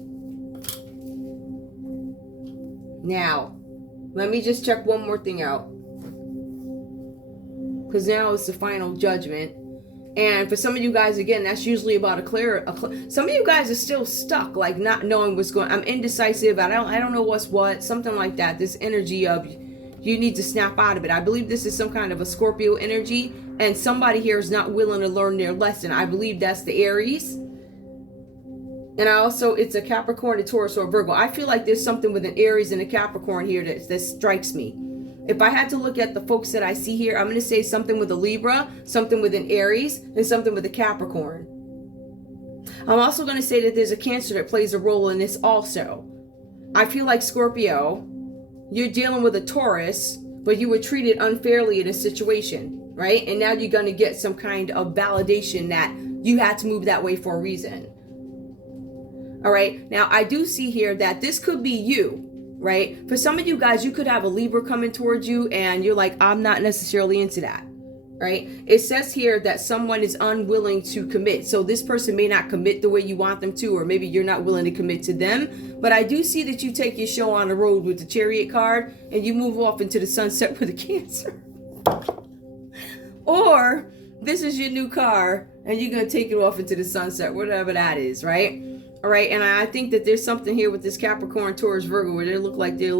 Now, let me just check one more thing out, because now it's the final judgment. And for some of you guys, again, that's usually about some of you guys are still stuck, like not knowing what's going on. I'm indecisive. I don't know what's what, something like that. This energy of you need to snap out of it. I believe this is some kind of a Scorpio energy, and somebody here is not willing to learn their lesson. I believe that's the Aries. And it's a Capricorn, a Taurus, or a Virgo. I feel like there's something with an Aries and a Capricorn here that strikes me. If I had to look at the folks that I see here, I'm going to say something with a Libra, something with an Aries, and something with a Capricorn. I'm also going to say that there's a Cancer that plays a role in this also. I feel like Scorpio, you're dealing with a Taurus, but you were treated unfairly in a situation, right? And now you're going to get some kind of validation that you had to move that way for a reason. All right. Now, I do see here that this could be you. Right? For some of you guys, you could have a Libra coming towards you and you're like, I'm not necessarily into that. Right? It says here that someone is unwilling to commit. So this person may not commit the way you want them to, or maybe you're not willing to commit to them. But I do see that you take your show on the road with the Chariot card and you move off into the sunset with a Cancer. Or this is your new car and you're going to take it off into the sunset, whatever that is, right? All right, and I think that there's something here with this Capricorn, Taurus, Virgo, where they look like they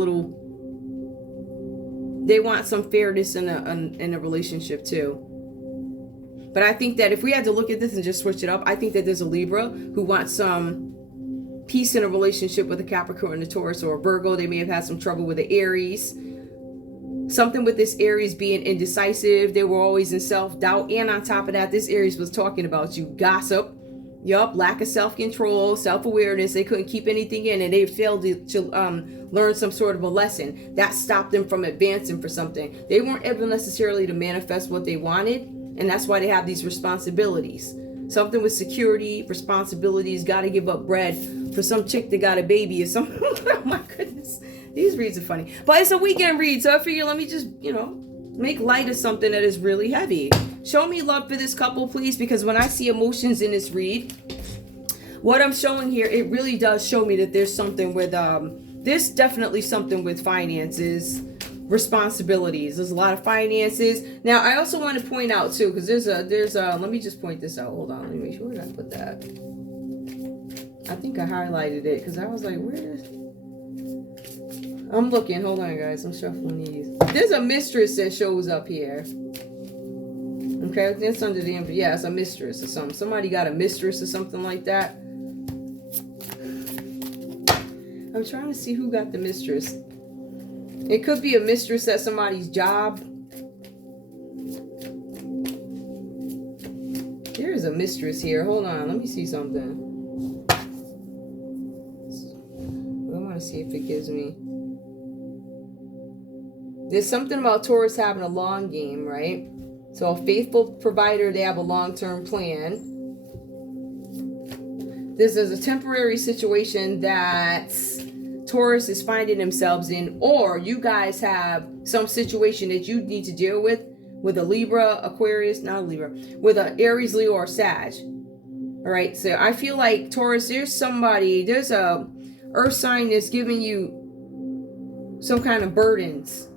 want some fairness in a relationship too. But I think that if we had to look at this and just switch it up, I think that there's a Libra who wants some peace in a relationship with a Capricorn, a Taurus, or a Virgo. They may have had some trouble with the Aries. Something with this Aries being indecisive. They were always in self-doubt. And on top of that, this Aries was talking about you. Gossip. Yup, lack of self-control, self-awareness. They couldn't keep anything in, and they failed to learn some sort of a lesson that stopped them from advancing for something. They weren't able necessarily to manifest what they wanted, and that's why they have these responsibilities. Something with security, responsibilities, got to give up bread for some chick that got a baby or something. Oh my goodness, these reads are funny. But it's a weekend read, so I figure let me just, make light of something that is really heavy. Show me love for this couple, please, because when I see emotions in this read, what I'm showing here, it really does show me that there's something with, there's definitely something with finances, responsibilities. There's a lot of finances. Now, I also want to point out, too, because there's a, let me just point this out. Hold on, let me make sure where did I put that. I think I highlighted it, because I was like, where is... I'm looking. Hold on, guys. I'm shuffling these. There's a mistress that shows up here. Okay, that's under the... Yeah, it's a mistress or something. Somebody got a mistress or something like that. I'm trying to see who got the mistress. It could be a mistress at somebody's job. There is a mistress here. Hold on. Let me see something. I want to see if it gives me... There's something about Taurus having a long game, right? So a faithful provider, they have a long-term plan. This is a temporary situation that Taurus is finding themselves in, or you guys have some situation that you need to deal with a Libra, Aquarius, not a Libra, with an Aries, Leo, or Sag. All right, so I feel like Taurus, there's a earth sign that's giving you some kind of burdens.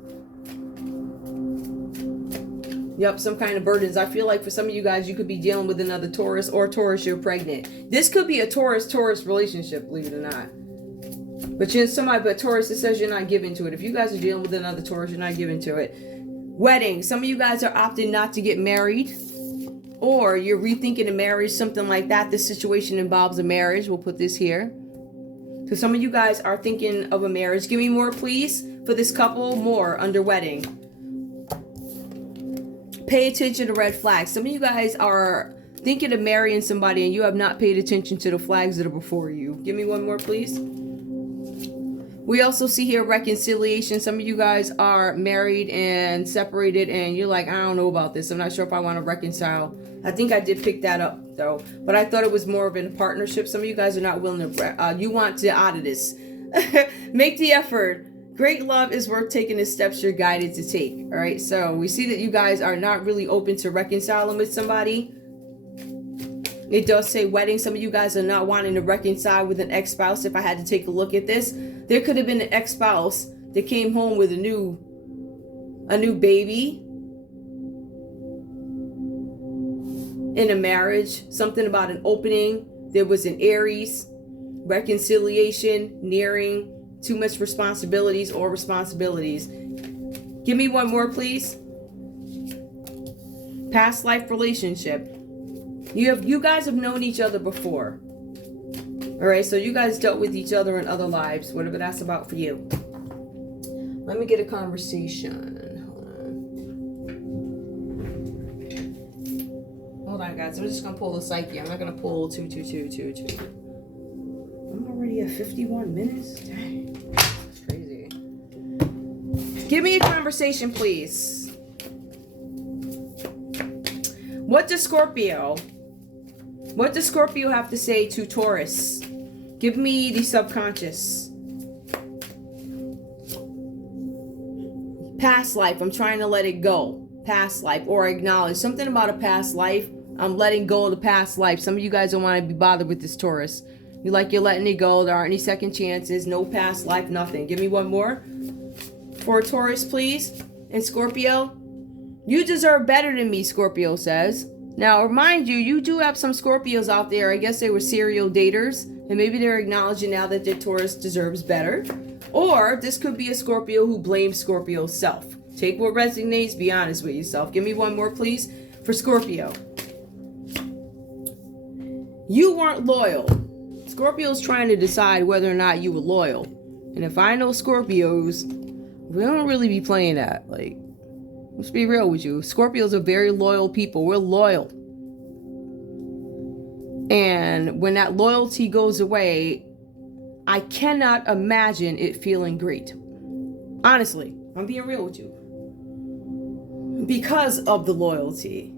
Yep, some kind of burdens. I feel like for some of you guys, you could be dealing with another Taurus, or Taurus, you're pregnant. This could be a Taurus-Taurus relationship, believe it or not. But Taurus, it says you're not given to it. If you guys are dealing with another Taurus, you're not given to it. Wedding. Some of you guys are opting not to get married, or you're rethinking a marriage, something like that. This situation involves a marriage. We'll put this here. So some of you guys are thinking of a marriage. Give me more, please, for this couple. More under wedding. Pay attention to red flags. Some of you guys are thinking of marrying somebody and you have not paid attention to the flags that are before you. Give me one more, please. We also see here reconciliation. Some of you guys are married and separated and you're like, I don't know about this. I'm not sure if I want to reconcile. I think I did pick that up though, but I thought it was more of a partnership. Some of you guys are not willing to, you want to out of this. Make the effort. Great love is worth taking the steps you're guided to take. All right. So we see that you guys are not really open to reconciling with somebody. It does say wedding. Some of you guys are not wanting to reconcile with an ex-spouse. If I had to take a look at this, there could have been an ex-spouse that came home with a new baby in a marriage. Something about an opening. There was an Aries, reconciliation, nearing, too much responsibilities or responsibilities. Give me one more, please. Past life relationship. You guys have known each other before. All right, so you guys dealt with each other in other lives, whatever that's about for you. Let me get a conversation. Hold on, guys. I'm just going to pull the psyche. I'm not going to pull 2, 2, 2, 2, 2. I'm already at 51 minutes. Dang, that's crazy. Give me a conversation, please. What does Scorpio have to say to Taurus? Give me the subconscious. Past life. I'm trying to let it go. Past life. Or acknowledge something about a past life. I'm letting go of the past life. Some of you guys don't want to be bothered with this Taurus. You're letting it go. There aren't any second chances. No past life. Nothing. Give me one more. For Taurus, please. And Scorpio. You deserve better than me, Scorpio says. Now, remind you, you do have some Scorpios out there. I guess they were serial daters. And maybe they're acknowledging now that their Taurus deserves better. Or this could be a Scorpio who blames Scorpio's self. Take what resonates. Be honest with yourself. Give me one more, please. For Scorpio. You weren't loyal. Scorpio's trying to decide whether or not you were loyal. And if I know Scorpios, we don't really be playing that. Like, let's be real with you. Scorpios are very loyal people. We're loyal. And when that loyalty goes away, I cannot imagine it feeling great. Honestly, I'm being real with you. Because of the loyalty.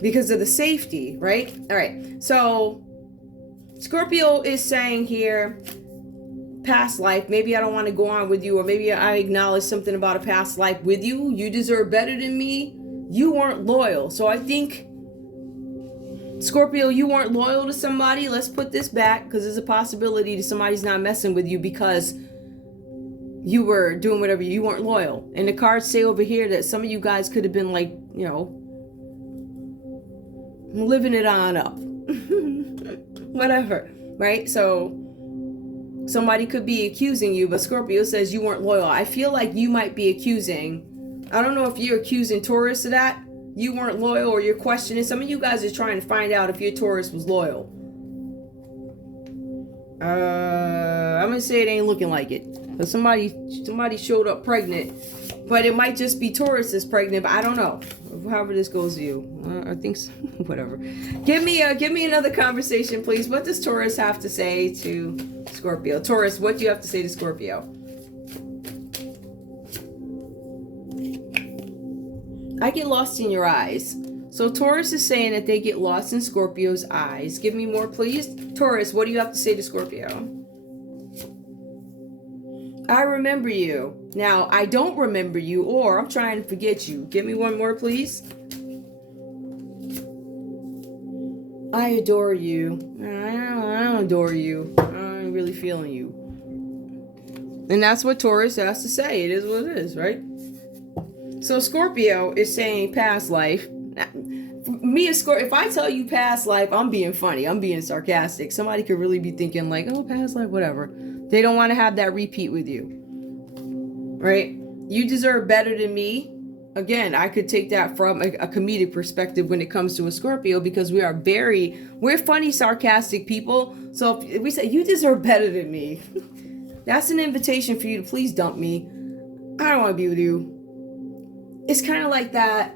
Because of the safety, right? All right. So Scorpio is saying here, past life, maybe I don't want to go on with you, or maybe I acknowledge something about a past life with you. You deserve better than me. You weren't loyal. So I think, Scorpio, you weren't loyal to somebody. Let's put this back, because there's a possibility that somebody's not messing with you because you were doing whatever. You weren't loyal. And the cards say over here that some of you guys could have been like, you know, living it on up. Whatever, right? So somebody could be accusing you, but Scorpio says you weren't loyal. I feel like you might be accusing. I don't know if you're accusing Taurus of that. You weren't loyal, or you're questioning. Some of you guys are trying to find out if your Taurus was loyal. I'm going to say it ain't looking like it. But somebody showed up pregnant. But it might just be Taurus is pregnant, but I don't know. However this goes to you. I think so. Whatever. Give me another conversation, please. What does Taurus have to say to Scorpio? Taurus, what do you have to say to Scorpio? I get lost in your eyes. So Taurus is saying that they get lost in Scorpio's eyes. Give me more, please. Taurus, what do you have to say to Scorpio? I remember you. Now, I don't remember you, or I'm trying to forget you. Give me one more, please. I adore you. I don't adore you. I'm really feeling you. And that's what Taurus has to say. It is what it is, right? So Scorpio is saying past life. me, a Scorpio, if I tell you past life, I'm being funny. I'm being sarcastic. Somebody could really be thinking like, oh, past life, whatever. They don't want to have that repeat with you. Right? You deserve better than me. Again, I could take that from a comedic perspective when it comes to a Scorpio, because we're funny, sarcastic people. So if we say, you deserve better than me, that's an invitation for you to please dump me. I don't want to be with you. It's kind of like that.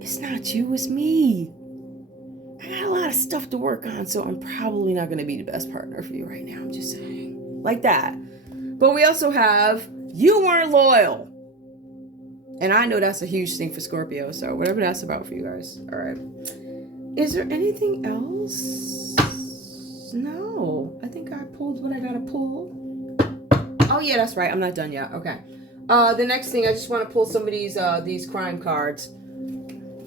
It's not you, it's me. I got a lot of stuff to work on, so I'm probably not going to be the best partner for you right now. I'm just saying. Like that. But we also have, you weren't loyal. And I know that's a huge thing for Scorpio, so whatever that's about for you guys. All right. Is there anything else? No. I think I pulled what I got to pull. Oh, yeah, that's right. I'm not done yet. Okay. The next thing, I just want to pull some of these crime cards.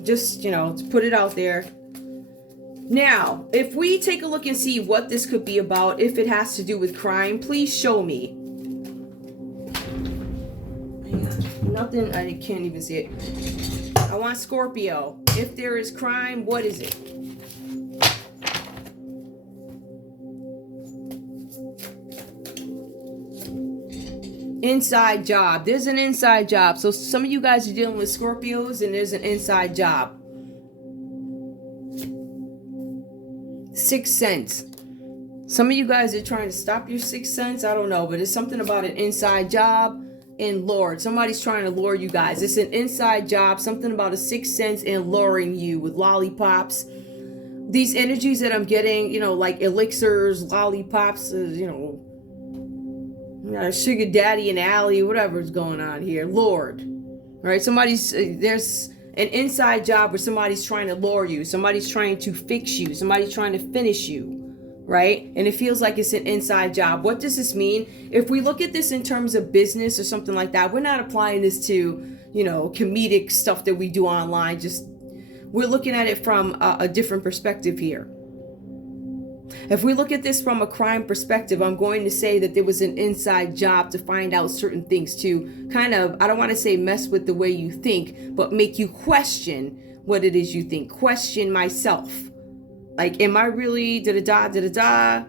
Just, to put it out there. Now, if we take a look and see what this could be about, if it has to do with crime, please show me. Nothing, I can't even see it. I want Scorpio. If there is crime, what is it? Inside job. There's an inside job. So some of you guys are dealing with Scorpios and there's an inside job. Sixth sense. Some of you guys are trying to stop your sixth sense. I don't know, but it's something about an inside job and lured. Somebody's trying to lure you guys. It's an inside job. Something about a sixth sense and luring you with lollipops. These energies that I'm getting, like elixirs, lollipops, sugar daddy and alley, whatever's going on here. Lord. All right. There's an inside job where somebody's trying to lure you. Somebody's trying to fix you. Somebody's trying to finish you. Right? And it feels like it's an inside job. What does this mean? If we look at this in terms of business or something like that, we're not applying this to, comedic stuff that we do online. Just, we're looking at it from a different perspective here. If we look at this from a crime perspective, I'm going to say that there was an inside job to find out certain things, to kind of, I don't want to say mess with the way you think, but make you question what it is you think. Question myself. Like, am I really da-da-da?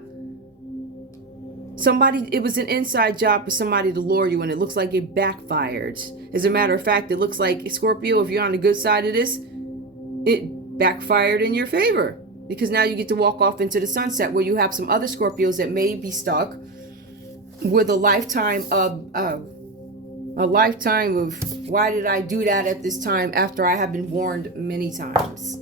It was an inside job for somebody to lure you, and it looks like it backfired. As a matter of fact, it looks like, Scorpio, if you're on the good side of this, it backfired in your favor. Because now you get to walk off into the sunset, where you have some other Scorpios that may be stuck with a lifetime of why did I do that at this time after I have been warned many times.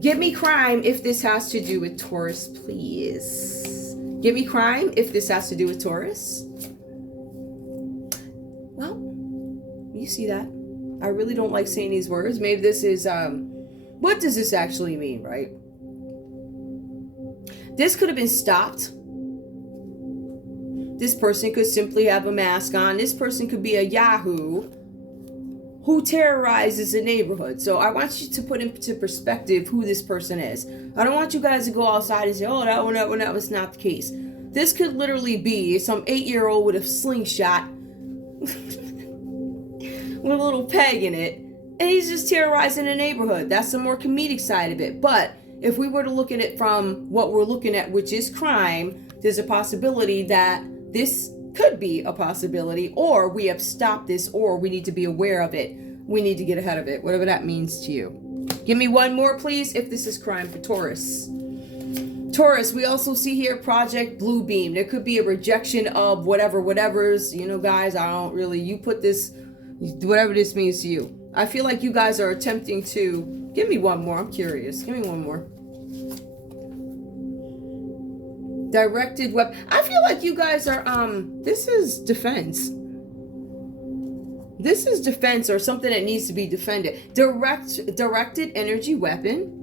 Give me crime if this has to do with Taurus, please. Give me crime if this has to do with Taurus. Well, you see that. I really don't like saying these words. Maybe this is, what does this actually mean, right? This could have been stopped. This person could simply have a mask on. This person could be a Yahoo who terrorizes the neighborhood. So I want you to put into perspective who this person is. I don't want you guys to go outside and say, oh, that was not the case. This could literally be some 8-year-old with a slingshot with a little peg in it, and he's just terrorizing the neighborhood. That's the more comedic side of it. But if we were to look at it from what we're looking at, which is crime, there's a possibility that this could be a possibility, or we have stopped this, or we need to be aware of it. We need to get ahead of it, whatever that means to you. Give me one more, please, if this is crime for Taurus. Taurus, we also see here Project Bluebeam. There could be a rejection of whatever's, guys, I don't really, you put this, whatever this means to you. I feel like you guys are attempting to, give me one more, I'm curious. Give me one more. Directed weapon. I feel like you guys are, this is defense. This is defense or something that needs to be defended. Directed energy weapon.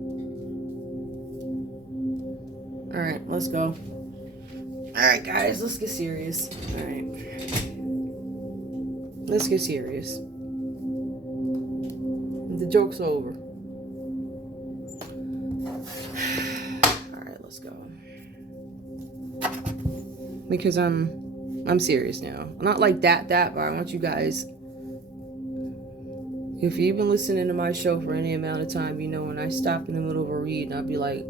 All right, let's go. All right, guys, let's get serious. All right. Let's get serious. The joke's over. All right, let's go. Because I'm serious now. Not like that, but I want you guys If you've been listening to my show for any amount of time, you know when I stop in the middle of a read and I'll be like,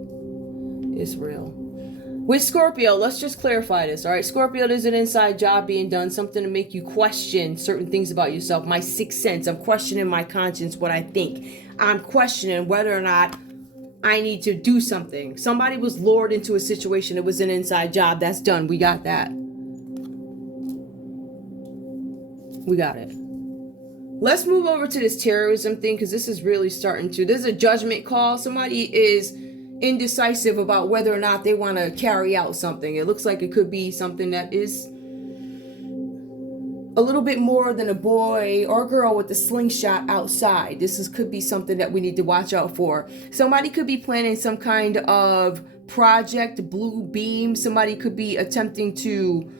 it's real. With Scorpio, let's just clarify this, all right? Scorpio, there's an inside job being done, something to make you question certain things about yourself. My sixth sense, I'm questioning my conscience, what I think. I'm questioning whether or not I need to do something. Somebody was lured into a situation. It was an inside job. That's done. We got that. We got it. Let's move over to this terrorism thing, because this is really starting to... There's a judgment call. Somebody is indecisive about whether or not they want to carry out something. It looks like it could be something that is a little bit more than a boy or girl with a slingshot outside. Could be something that we need to watch out for. Somebody could be planning some kind of project, blue beam. Somebody could be attempting to...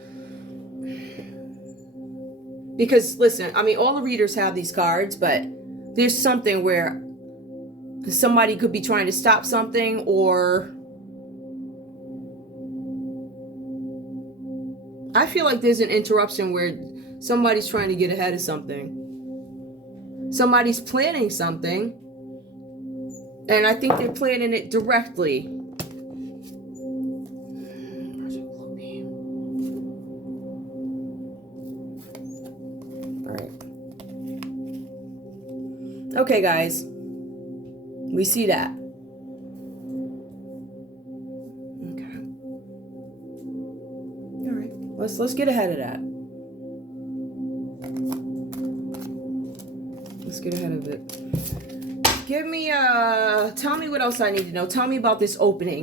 Because, listen, I mean, all the readers have these cards, but there's something where somebody could be trying to stop something, or... I feel like there's an interruption where somebody's trying to get ahead of something. Somebody's planning something, and I think they're planning it directly. Okay, guys, we see that. Okay. All right, let's get ahead of that. Let's get ahead of it. Give me tell me what else I need to know. Tell me about this opening.